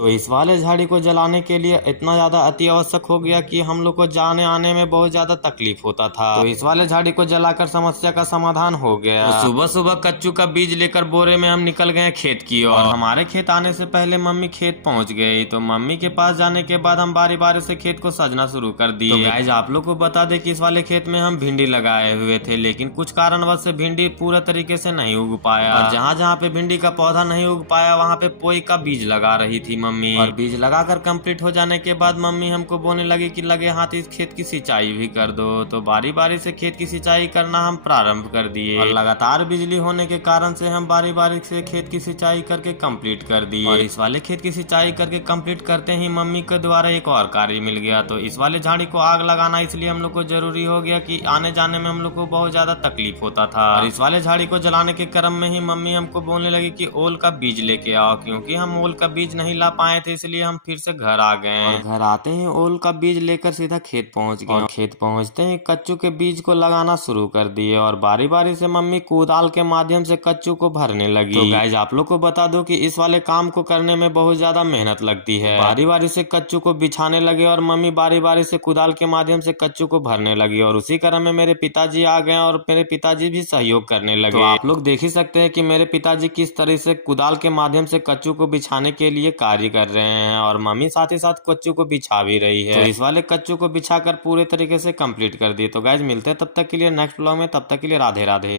तो इस वाले झाड़ी को जलाने के लिए इतना ज्यादा अति आवश्यक हो गया कि हम लोग को जाने आने में बहुत ज्यादा तकलीफ होता था। तो इस वाले झाड़ी को जलाकर समस्या का समाधान हो गया। तो सुबह सुबह कच्चू का बीज लेकर बोरे में हम निकल गए खेत की ओर। हमारे खेत आने से पहले मम्मी खेत पहुंच गई। तो मम्मी के पास जाने के बाद हम बारी बारी से खेत को सजना शुरू कर दिए। तो गाइस आप लोग को बता दे कि इस वाले खेत में हम भिंडी लगाए हुए थे, लेकिन कुछ कारणवश से भिंडी पूरा तरीके से नहीं उग पाया। और जहाँ जहाँ पे भिंडी का पौधा नहीं उग पाया वहाँ पे पोई का बीज लगा रही थी मम्मी। और बीज लगाकर कंप्लीट हो जाने के बाद मम्मी हमको बोलने लगी कि लगे हाथ इस खेत की सिंचाई भी कर दो। तो बारी बारी से खेत की सिंचाई करना हम प्रारंभ कर दिए। और लगातार बिजली होने के कारण से हम बारी बारी से खेत की सिंचाई करके कंप्लीट कर दिए। और इस वाले खेत की सिंचाई करके कंप्लीट करते ही मम्मी के द्वारा एक और कार्य मिल गया। तो इस वाले झाड़ी को आग लगाना इसलिए हम लोग को जरूरी हो गया कि आने जाने में हम लोग को बहुत ज्यादा तकलीफ होता था। और इस वाले झाड़ी को जलाने के क्रम में ही मम्मी हमको बोलने लगी कि ओल का बीज लेके आओ, क्योंकि हम ओल का बीज नहीं ला पाए थे, इसलिए हम फिर से घर आ गए। और घर आते ही ओल का बीज लेकर सीधा खेत पहुंच गए। और खेत पहुंचते ही कच्चू के बीज को लगाना शुरू कर दिए। और बारी बारी से मम्मी कुदाल के माध्यम से कच्चू को भरने लगी। तो गाइस आप लोग को बता दो कि इस वाले काम को करने में बहुत ज्यादा मेहनत लगती है। बारी बारी से कच्चू को बिछाने लगे और मम्मी बारी बारी से कुदाल के माध्यम से कच्चू को भरने लगी। और उसी क्रम में मेरे पिताजी आ गए और मेरे पिताजी भी सहयोग करने लगे। तो आप लोग देख ही सकते हैं कि मेरे पिताजी किस तरह से कुदाल के माध्यम से कच्चू को बिछाने के लिए कार्य कर रहे हैं। और मम्मी साथ ही साथ कच्चू को बिछा भी रही है। तो इस वाले कच्चू को बिछाकर पूरे तरीके से कंप्लीट कर दिए। तो गाइज मिलते हैं तब तक के लिए नेक्स्ट ब्लॉग में। तब तक के लिए राधे राधे।